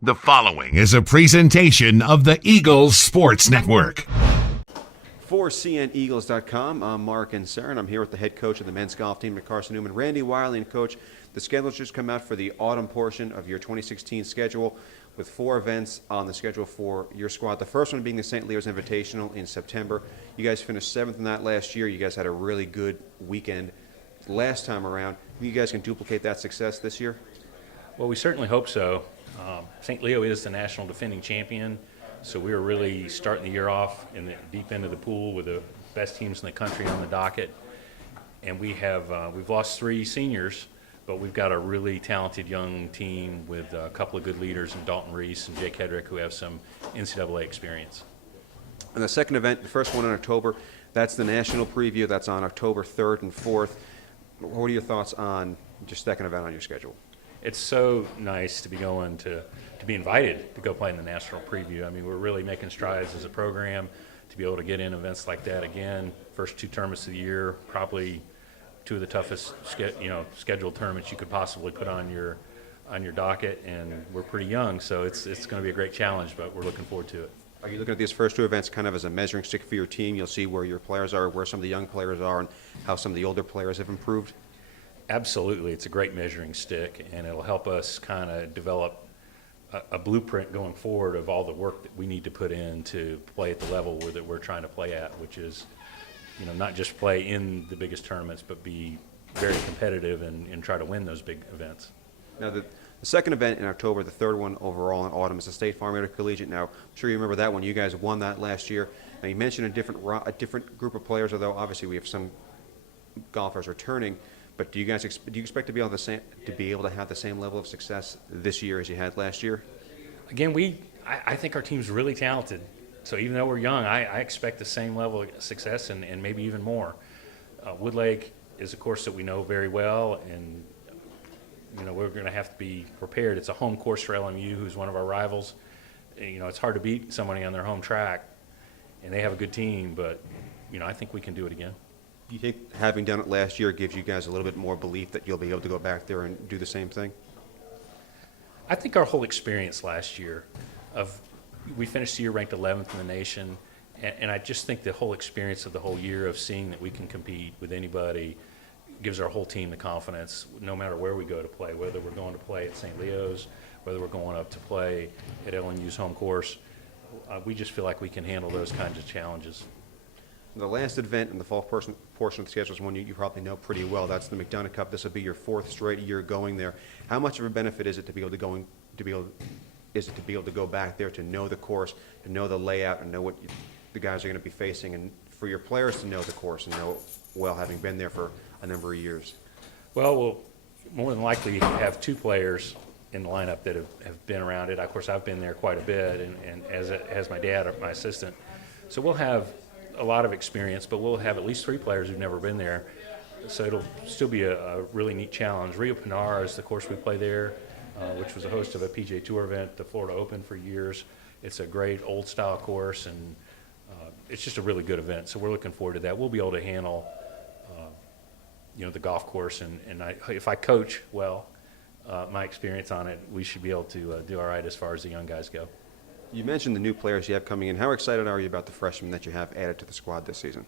The following is a presentation of the Eagles Sports Network. For CNEagles.com, I'm Mark and Sarah, and I'm here with the head coach of the men's golf team at Carson-Newman, Randy Wylie. And Coach, the schedule's just come out for the autumn portion of your 2016 schedule with 4 events on the schedule for your squad. The first one being the St. Leo's Invitational in September. You guys finished 7th in that last year. You guys had a really good weekend last time around. You guys can duplicate that success this year? Well, we certainly hope so. St. Leo is the national defending champion, so we are really starting the year off in the deep end of the pool with the best teams in the country on the docket. And we've lost 3 seniors, but we've got a really talented young team with a couple of good leaders in Dalton Reese and Jake Hedrick who have some NCAA experience. And the second event, the first one in October, that's the national preview. That's on October 3rd and 4th. What are your thoughts on your second event on your schedule? It's so nice to be going to be invited to go play in the national preview. I mean, we're really making strides as a program to be able to get in events like that again. First 2 tournaments of the year, probably 2 of the toughest scheduled tournaments you could possibly put on your docket, and we're pretty young, so it's going to be a great challenge, but we're looking forward to it. Are you looking at these first 2 events kind of as a measuring stick for your team? You'll see where your players are, where some of the young players are, and how some of the older players have improved? Absolutely. It's a great measuring stick, and it'll help us kind of develop a blueprint going forward of all the work that we need to put in to play at the level that we're trying to play at, which is, not just play in the biggest tournaments, but be very competitive and try to win those big events. Now, the second event in October, the third one overall in autumn, is the State Farm Intercollegiate. Now, I'm sure you remember that one. You guys won that last year. Now, you mentioned a different group of players, although obviously we have some golfers returning. But do you expect to be able to have the same level of success this year as you had last year? Again, I think our team's really talented. So even though we're young, I expect the same level of success and maybe even more. Woodlake is a course that we know very well, and we're going to have to be prepared. It's a home course for LMU, who's one of our rivals. It's hard to beat somebody on their home track, and they have a good team. But I think we can do it again. Do you think having done it last year gives you guys a little bit more belief that you'll be able to go back there and do the same thing? I think our whole experience last year we finished the year ranked 11th in the nation, and I just think the whole experience of the whole year of seeing that we can compete with anybody gives our whole team the confidence, no matter where we go to play, whether we're going to play at St. Leo's, whether we're going up to play at LMU's home course. We just feel like we can handle those kinds of challenges. The last event in the fall portion of the schedule is one you probably know pretty well. That's the McDonough Cup. This will be your 4th straight year going there. How much of a benefit is it to be able to go back there, to know the course, to know the layout, and know what the guys are going to be facing, and for your players to know the course and know it well, having been there for a number of years? Well, we'll more than likely have 2 players in the lineup that have been around it. Of course, I've been there quite a bit, and as my dad, my assistant. So we'll have a lot of experience, but we'll have at least 3 players who've never been there. So it'll still be a really neat challenge. Rio Pinar is the course we play there, which was a host of a PGA Tour event, the Florida Open for years. It's a great old-style course, and it's just a really good event. So we're looking forward to that. We'll be able to handle, the golf course, and if I coach well, my experience on it, we should be able to do all right as far as the young guys go. You mentioned the new players you have coming in. How excited are you about the freshmen that you have added to the squad this season?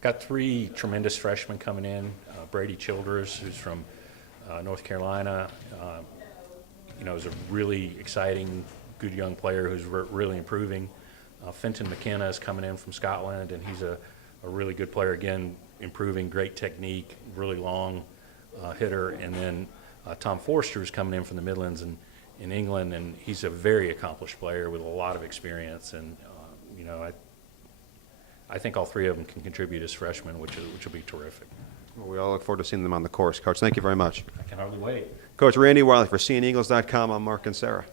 Got 3 tremendous freshmen coming in. Brady Childers, who's from North Carolina, is a really exciting, good young player who's really improving. Fenton McKenna is coming in from Scotland, and he's a really good player, again, improving, great technique, really long hitter. And then Tom Forster is coming in from the Midlands in England, and he's a very accomplished player with a lot of experience. And I think all 3 of them can contribute as freshmen, which will be terrific. Well, we all look forward to seeing them on the course. Coach, thank you very much. I can hardly wait. Coach Randy Wylie for CNEagles.com. I'm Mark and Sarah.